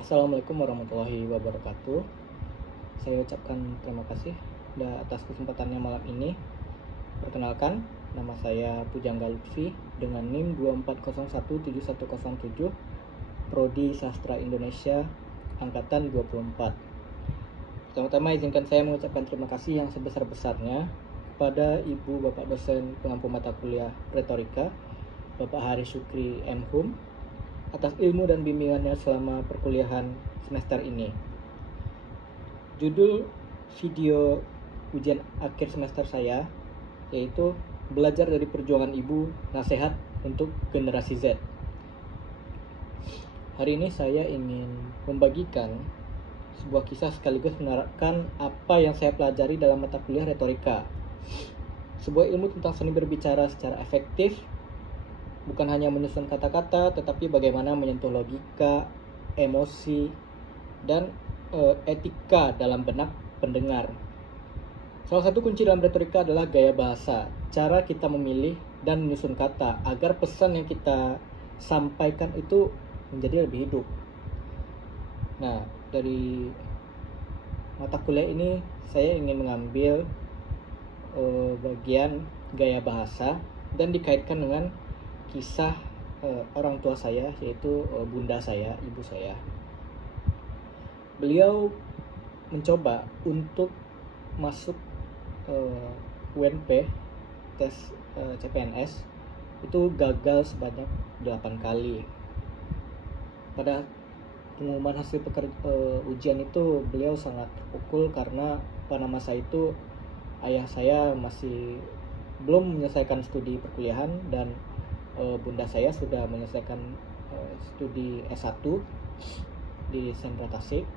Assalamualaikum warahmatullahi wabarakatuh. Saya ucapkan terima kasih atas kesempatannya malam ini. Perkenalkan, nama saya Pujangga Lutfi dengan NIM 24017107, Prodi Sastra Indonesia Angkatan 24. Pertama-tama izinkan saya mengucapkan terima kasih yang sebesar-besarnya kepada Ibu Bapak dosen pengampu mata kuliah Retorika, Bapak Hari Syukri M. Hum, atas ilmu dan bimbingannya selama perkuliahan semester ini. Judul video ujian akhir semester saya yaitu Belajar dari Perjuangan Ibu, Nasihat untuk Generasi Z. Hari ini saya ingin membagikan sebuah kisah sekaligus menerapkan apa yang saya pelajari dalam mata kuliah retorika. Sebuah ilmu tentang seni berbicara secara efektif, bukan hanya menyusun kata-kata, tetapi bagaimana menyentuh logika, emosi, dan etika dalam benak pendengar. Salah satu kunci dalam retorika adalah gaya bahasa, cara kita memilih dan menyusun kata agar pesan yang kita sampaikan itu menjadi lebih hidup. Nah, dari mata kuliah ini saya ingin mengambil bagian gaya bahasa dan dikaitkan dengan kisah orang tua saya, yaitu bunda saya, ibu saya. Beliau mencoba untuk masuk UNP, tes CPNS, itu gagal sebanyak 8 kali. Pada pengumuman hasil ujian itu beliau sangat terpukul karena pada masa itu ayah saya masih belum menyelesaikan studi perkuliahan dan bunda saya sudah menyelesaikan studi S1 di Sentra Tasik,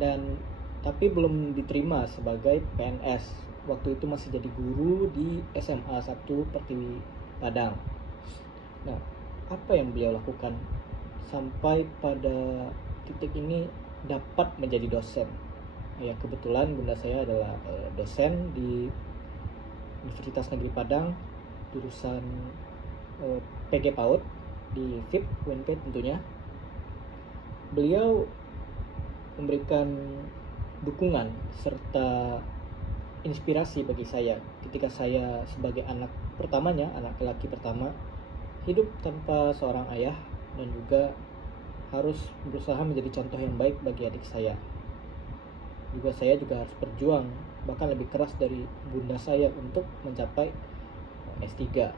dan tapi belum diterima sebagai PNS. Waktu itu masih jadi guru di SMA 1 Pertiwi Padang. Nah, apa yang beliau lakukan sampai pada titik ini dapat menjadi dosen? Ya, kebetulan bunda saya adalah dosen di Universitas Negeri Padang, jurusan PG PAUD di FIP UNP tentunya. Beliau memberikan dukungan serta inspirasi bagi saya ketika saya sebagai anak pertamanya, anak laki pertama, hidup tanpa seorang ayah dan juga harus berusaha menjadi contoh yang baik bagi adik saya. Juga saya juga harus berjuang bahkan lebih keras dari bunda saya untuk mencapai S3.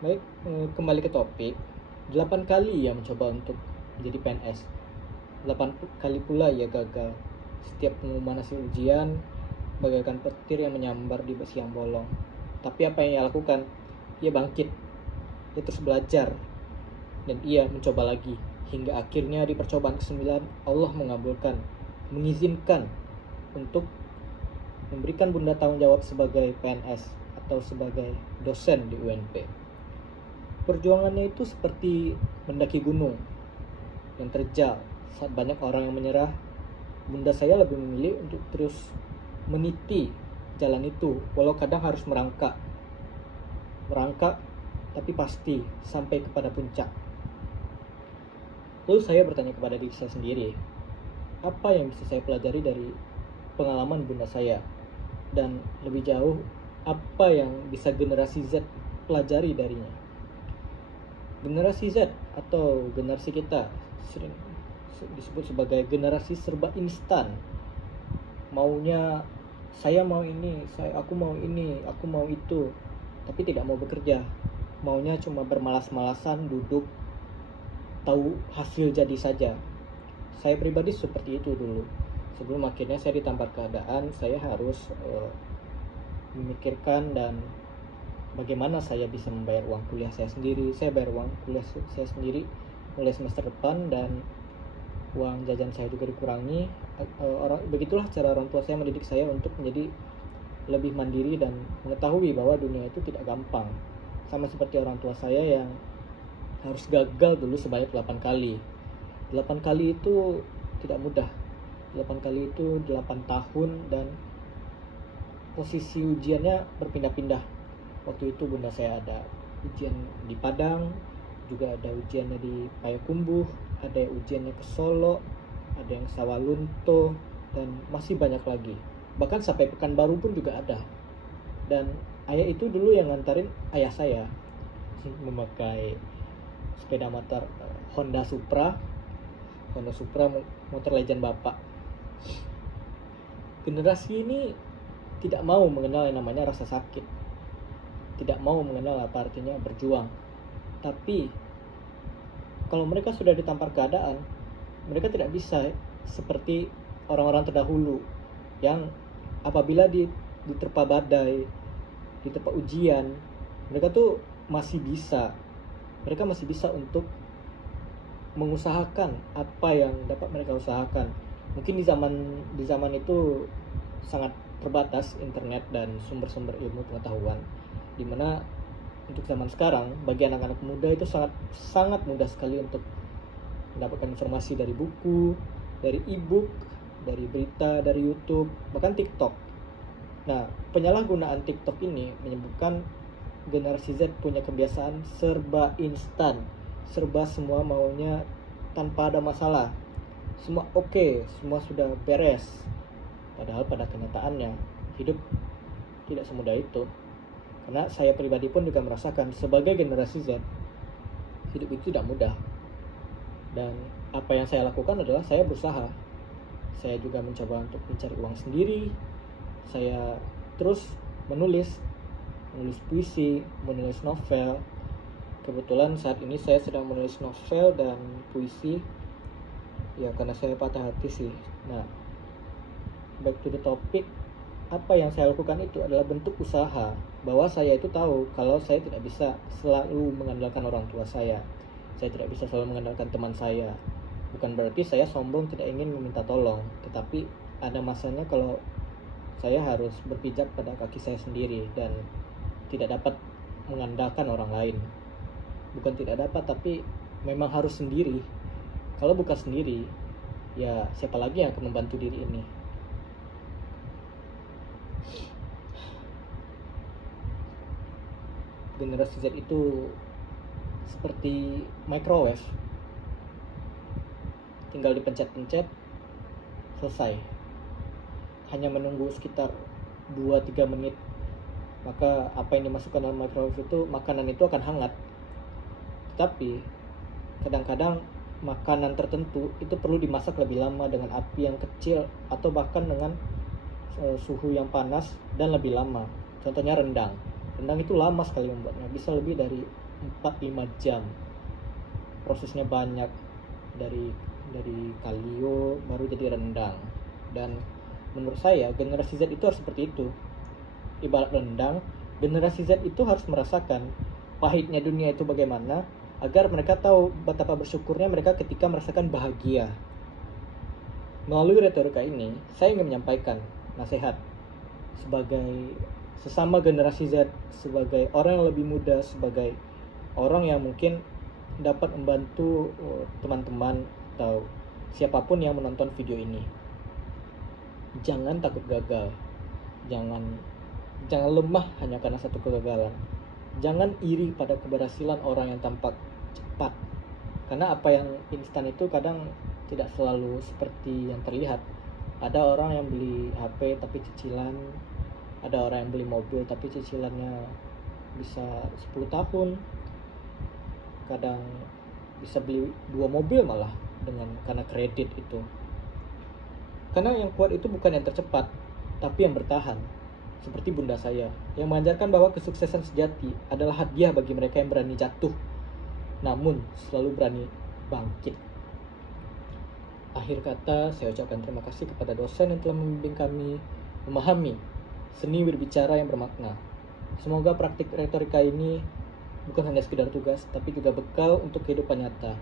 Baik, kembali ke topik. 8 kali ia mencoba untuk menjadi PNS. 8 kali pula ia gagal. Setiap pengumuman hasil ujian bagaikan petir yang menyambar di besi yang bolong. Tapi apa yang ia lakukan? Ia bangkit. Ia terus belajar. Dan ia mencoba lagi. Hingga akhirnya di percobaan ke-9 Allah mengabulkan, mengizinkan untuk memberikan bunda tanggung jawab sebagai PNS atau sebagai dosen di UNP. Perjuangannya itu seperti mendaki gunung yang terjal. Saat banyak orang yang menyerah, bunda saya lebih memilih untuk terus meniti jalan itu, walau kadang harus merangkak tapi pasti sampai kepada puncak. Lalu saya bertanya kepada diri saya sendiri, apa yang bisa saya pelajari dari pengalaman bunda saya, dan lebih jauh, apa yang bisa generasi Z pelajari darinya. Generasi Z atau generasi kita sering disebut sebagai generasi serba instan. Maunya saya mau ini, aku mau ini, aku mau itu, tapi tidak mau bekerja. Maunya cuma bermalas-malasan duduk, tahu hasil jadi saja. Saya pribadi seperti itu dulu. Sebelum akhirnya saya ditampar keadaan, saya harus memikirkan dan bagaimana saya bisa membayar uang kuliah saya sendiri. Saya bayar uang kuliah saya sendiri mulai semester depan, dan uang jajan saya juga dikurangi. Begitulah cara orang tua saya mendidik saya untuk menjadi lebih mandiri dan mengetahui bahwa dunia itu tidak gampang. Sama seperti orang tua saya yang harus gagal dulu sebanyak 8 kali. 8 kali itu tidak mudah. 8 kali itu 8 tahun, dan posisi ujiannya berpindah-pindah. Waktu itu bunda saya ada ujian di Padang, juga ada ujiannya di Payakumbuh, ada yang ujiannya ke Solo, ada yang Sawalunto, dan masih banyak lagi. Bahkan sampai Pekanbaru pun juga ada. Dan ayah itu dulu yang ngantarin ayah saya memakai sepeda motor Honda Supra motor legend bapak. Generasi ini tidak mau mengenal yang namanya rasa sakit, tidak mau mengenal apa artinya berjuang. Tapi kalau mereka sudah ditampar keadaan, mereka tidak bisa seperti orang-orang terdahulu yang apabila diterpa badai, diterpa ujian, mereka masih bisa untuk mengusahakan apa yang dapat mereka usahakan. Mungkin di zaman itu sangat terbatas internet dan sumber-sumber ilmu pengetahuan, dimana untuk zaman sekarang bagi anak-anak muda itu sangat mudah sekali untuk mendapatkan informasi dari buku, dari e-book, dari berita, dari YouTube, bahkan TikTok. Nah, penyalahgunaan TikTok ini menyebabkan generasi Z punya kebiasaan serba instan, serba semua maunya tanpa ada masalah, semua oke, semua sudah beres. Padahal pada kenyataannya hidup tidak semudah itu. Karena saya pribadi pun juga merasakan sebagai generasi Z, hidup itu tidak mudah. Dan apa yang saya lakukan adalah saya berusaha. Saya juga mencoba untuk mencari uang sendiri. Saya terus menulis puisi, menulis novel. Kebetulan saat ini saya sedang menulis novel dan puisi. Ya, karena saya patah hati sih. Nah, back to the topic, apa yang saya lakukan itu adalah bentuk usaha, bahwa saya itu tahu kalau saya tidak bisa selalu mengandalkan orang tua saya tidak bisa selalu mengandalkan teman saya. Bukan berarti saya sombong tidak ingin meminta tolong, tetapi ada masanya kalau saya harus berpijak pada kaki saya sendiri dan tidak dapat mengandalkan orang lain. Bukan tidak dapat, tapi memang harus sendiri. Kalau bukan sendiri, ya siapa lagi yang akan membantu diri ini? Generasi Z itu seperti microwave, tinggal dipencet-pencet, selesai. Hanya menunggu sekitar 2-3 menit, maka apa yang dimasukkan dalam microwave itu, makanan itu akan hangat. Tapi kadang-kadang makanan tertentu itu perlu dimasak lebih lama dengan api yang kecil atau bahkan dengan suhu yang panas dan lebih lama. Contohnya rendang itu lama sekali membuatnya, bisa lebih dari 4-5 jam. Prosesnya banyak, dari kalio baru jadi rendang. Dan menurut saya generasi Z itu harus seperti itu. Ibarat rendang, generasi Z itu harus merasakan pahitnya dunia itu bagaimana, agar mereka tahu betapa bersyukurnya mereka ketika merasakan bahagia. Melalui retorika ini, saya ingin menyampaikan nasihat sebagai sesama generasi Z, sebagai orang yang lebih muda, sebagai orang yang mungkin dapat membantu teman-teman atau siapapun yang menonton video ini. Jangan takut gagal, jangan lemah hanya karena satu kegagalan. Jangan iri pada keberhasilan orang yang tampak cepat, karena apa yang instan itu kadang tidak selalu seperti yang terlihat. Ada orang yang beli HP tapi cicilan, ada orang yang beli mobil tapi cicilannya bisa 10 tahun, kadang bisa beli 2 mobil malah karena kredit itu. Karena yang kuat itu bukan yang tercepat, tapi yang bertahan. Seperti bunda saya, yang mengajarkan bahwa kesuksesan sejati adalah hadiah bagi mereka yang berani jatuh, namun selalu berani bangkit. Akhir kata, saya ucapkan terima kasih kepada dosen yang telah membimbing kami memahami seni berbicara yang bermakna. Semoga praktik retorika ini bukan hanya sekedar tugas, tapi juga bekal untuk kehidupan nyata.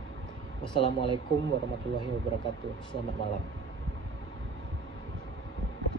Wassalamualaikum warahmatullahi wabarakatuh. Selamat malam.